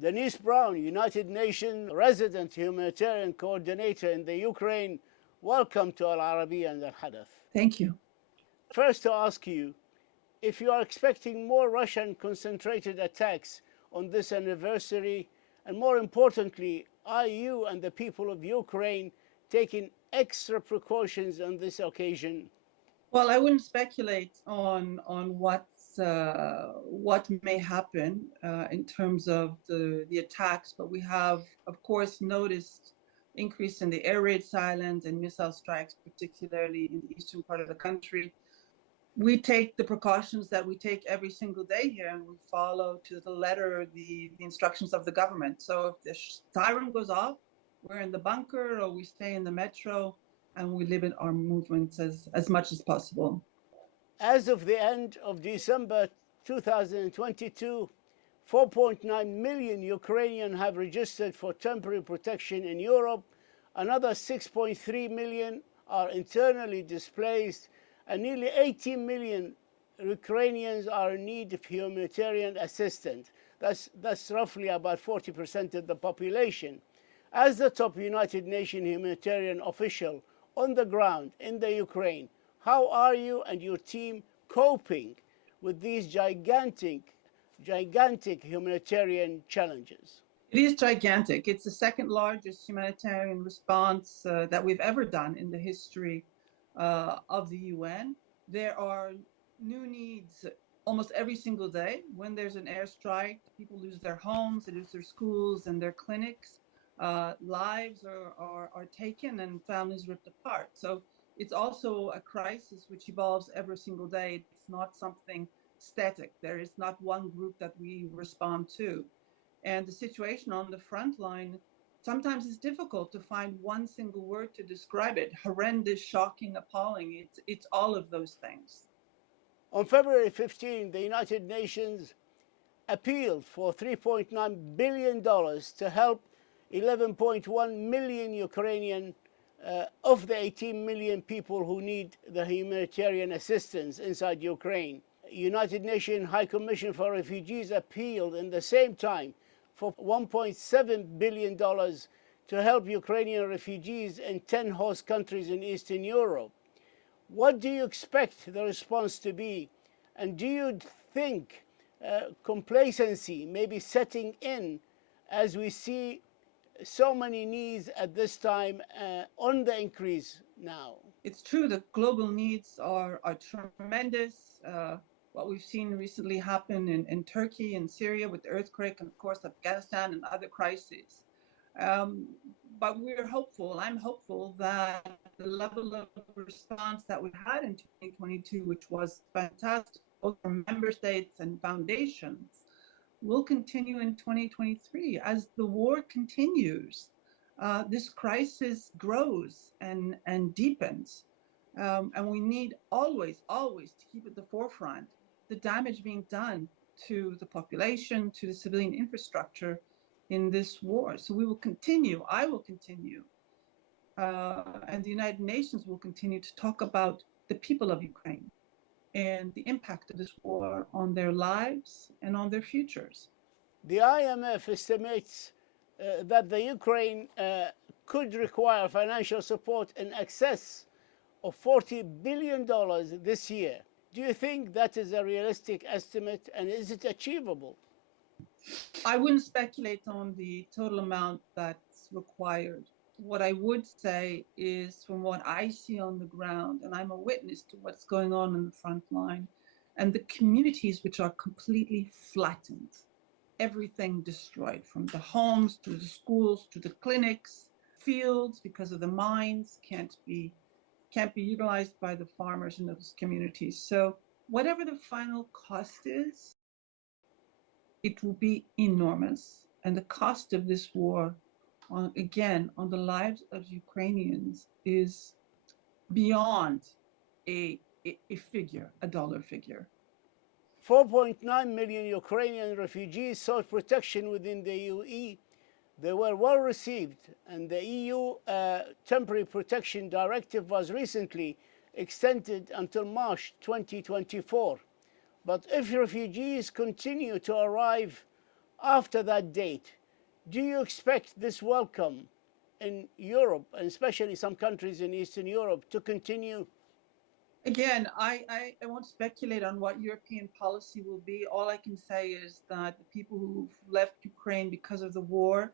Denise Brown, United Nations resident humanitarian coordinator in the Ukraine, welcome to Al-Arabiya and Al-Hadath. Thank you. First, to ask you if you are expecting more Russian concentrated attacks on this anniversary, and more importantly, are you and the people of Ukraine taking extra precautions on this occasion? Well, I wouldn't speculate on what may happen in terms of the attacks, but we have, of course, noticed increase in the air raid silence and missile strikes, particularly in the eastern part of the country. We take the precautions that we take every single day here, and we follow to the letter the instructions of the government. So if the siren goes off, we're in the bunker or we stay in the metro, and we limit our movements as much as possible. As of the end of December 2022, 4.9 million Ukrainians have registered for temporary protection in Europe. Another 6.3 million are internally displaced, and nearly 18 million Ukrainians are in need of humanitarian assistance. That's roughly about 40% of the population. As the top United Nations humanitarian official on the ground in the Ukraine, how are you and your team coping with these gigantic humanitarian challenges? It is gigantic. It's the second largest humanitarian response that we've ever done in the history of the UN. There are new needs almost every single day. When there's an airstrike, people lose their homes, they lose their schools and their clinics. Lives are taken and families ripped apart. So it's also a crisis which evolves every single day. It's not something static. There is not one group that we respond to. And the situation on the front line sometimes is difficult to find one single word to describe it. Horrendous, shocking, appalling. It's all of those things. On February 15, the United Nations appealed for $3.9 billion to help 11.1 million Ukrainian of the 18 million people who need the humanitarian assistance inside Ukraine. United Nations High Commission for Refugees appealed in the same time for $1.7 billion to help Ukrainian refugees in 10 host countries in Eastern Europe. What do you expect the response to be? And do you think complacency may be setting in as we see so many needs at this time on the increase now? It's true that global needs are tremendous. What we've seen recently happen in Turkey and Syria with the earthquake, and of course Afghanistan and other crises. But we're hopeful. I'm hopeful that the level of response that we had in 2022, which was fantastic, both from member states and foundations, will continue in 2023 as the war continues. This crisis grows and deepens, and we need always to keep at the forefront the damage being done to the population, to the civilian infrastructure in this war. So we will continue, I will continue, and the United Nations will continue to talk about the people of Ukraine and the impact of this war on their lives and on their futures. The IMF estimates that the Ukraine could require financial support in excess of $40 billion this year. Do you think that is a realistic estimate, and is it achievable? I wouldn't speculate on the total amount that's required. What I would say is, from what I see on the ground, and I'm a witness to what's going on in the front line, and the communities which are completely flattened, everything destroyed, from the homes to the schools to the clinics, fields because of the mines can't be utilized by the farmers in those communities. So whatever the final cost is, it will be enormous. And the cost of this war, on the lives of Ukrainians, is beyond a figure, a dollar figure. 4.9 million Ukrainian refugees sought protection within the UE. They were well received, and the EU Temporary Protection Directive was recently extended until March 2024. But if refugees continue to arrive, after that date, do you expect this welcome in Europe, and especially some countries in Eastern Europe, to continue? Again, I won't speculate on what European policy will be. All I can say is that the people who've left Ukraine because of the war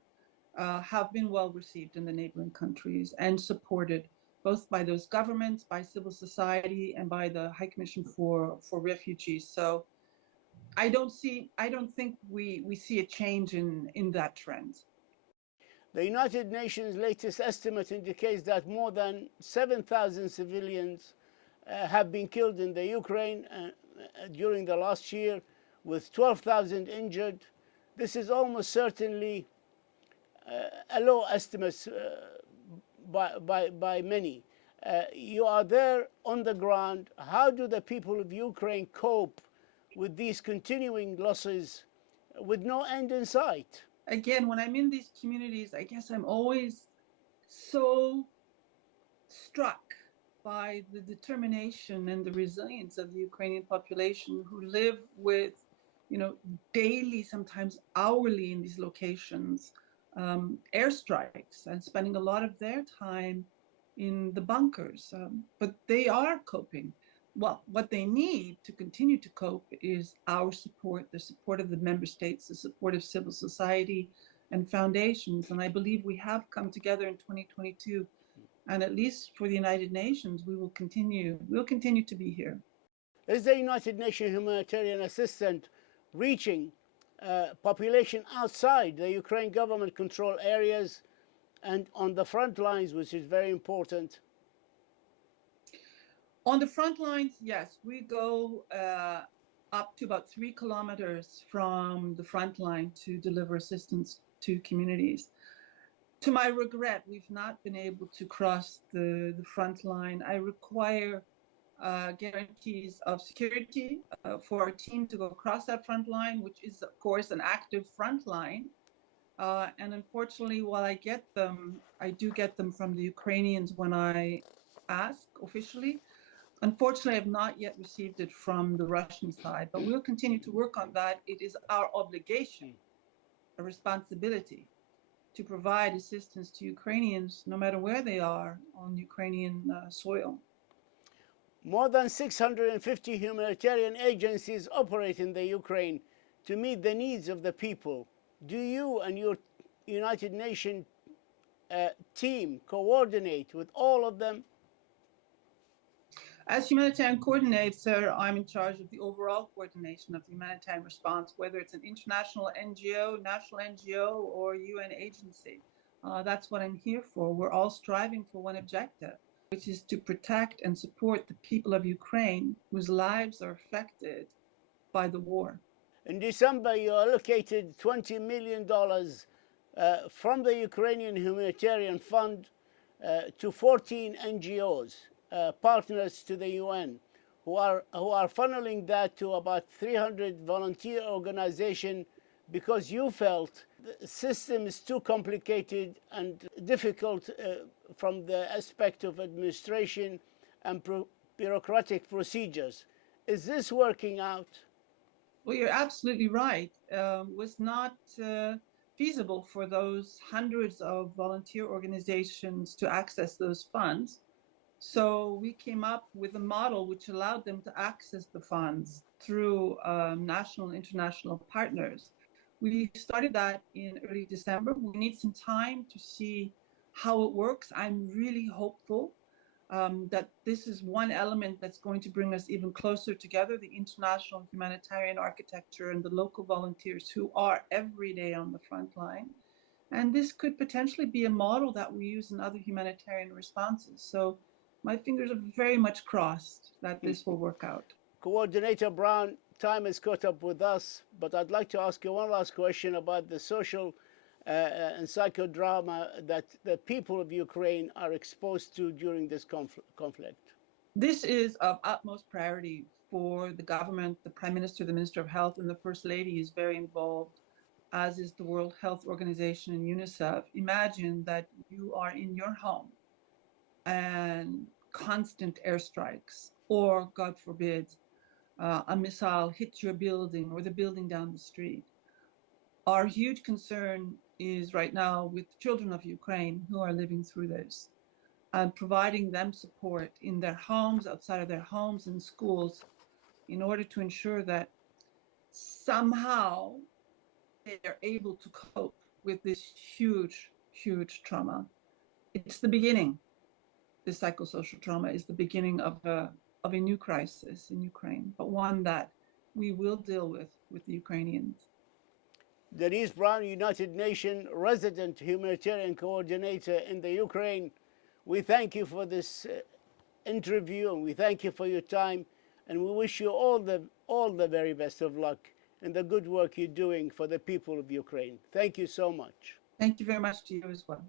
have been well received in the neighboring countries and supported both by those governments, by civil society, and by the High Commission for Refugees. So I don't think we see a change in that trend. The United Nations latest estimate indicates that more than 7,000 civilians have been killed in the Ukraine during the last year, with 12,000 injured. This is almost certainly a low estimate by many. You are there on the ground. How do the people of Ukraine cope with these continuing losses with no end in sight? Again, when I'm in these communities, I guess I'm always so struck by the determination and the resilience of the Ukrainian population, who live with, daily, sometimes hourly in these locations, airstrikes, and spending a lot of their time in the bunkers. But they are coping. Well, what they need to continue to cope is our support, the support of the member states, the support of civil society and foundations. And I believe we have come together in 2022. And at least for the United Nations, we'll continue to be here. Is the United Nations humanitarian assistance reaching population outside the Ukraine government control areas and on the front lines, which is very important? On the front lines, yes, we go up to about 3 kilometers from the front line to deliver assistance to communities. To my regret, we've not been able to cross the front line. I require guarantees of security for our team to go across that front line, which is, of course, an active front line. And unfortunately, while I get them, I do get them from the Ukrainians when I ask officially. Unfortunately, I have not yet received it from the Russian side, but we'll continue to work on that. It is our obligation, a responsibility, to provide assistance to Ukrainians, no matter where they are on Ukrainian soil. More than 650 humanitarian agencies operate in the Ukraine to meet the needs of the people. Do you and your United Nations team coordinate with all of them? As humanitarian coordinator, I'm in charge of the overall coordination of the humanitarian response, whether it's an international NGO, national NGO, or UN agency. That's what I'm here for. We're all striving for one objective, which is to protect and support the people of Ukraine whose lives are affected by the war. In December, you allocated $20 million from the Ukrainian Humanitarian Fund to 14 NGOs. Partners to the UN, who are funneling that to about 300 volunteer organizations, because you felt the system is too complicated and difficult from the aspect of administration and bureaucratic procedures. Is this working out? Well, you're absolutely right. It was not feasible for those hundreds of volunteer organizations to access those funds. So we came up with a model which allowed them to access the funds through national and international partners. We started that in early December. We need some time to see how it works. I'm really hopeful that this is one element that's going to bring us even closer together, the international humanitarian architecture and the local volunteers who are every day on the front line. And this could potentially be a model that we use in other humanitarian responses. So my fingers are very much crossed that this will work out. Coordinator Brown, time has caught up with us, but I'd like to ask you one last question about the social and psychodrama that the people of Ukraine are exposed to during this conflict. This is of utmost priority for the government. The Prime Minister, the Minister of Health, and the First Lady is very involved, as is the World Health Organization and UNICEF. Imagine that you are in your home and constant airstrikes, or God forbid, a missile hits your building or the building down the street. Our huge concern is right now with the children of Ukraine who are living through this, and providing them support in their homes, outside of their homes, and schools, in order to ensure that somehow they are able to cope with this huge, huge trauma. It's the beginning. The psychosocial trauma is the beginning of a new crisis in Ukraine, but one that we will deal with the Ukrainians. Denise Brown, United Nations resident humanitarian coordinator in the Ukraine, we thank you for this interview, and we thank you for your time, and we wish you all the very best of luck in the good work you're doing for the people of Ukraine. Thank you so much. Thank you very much to you as well.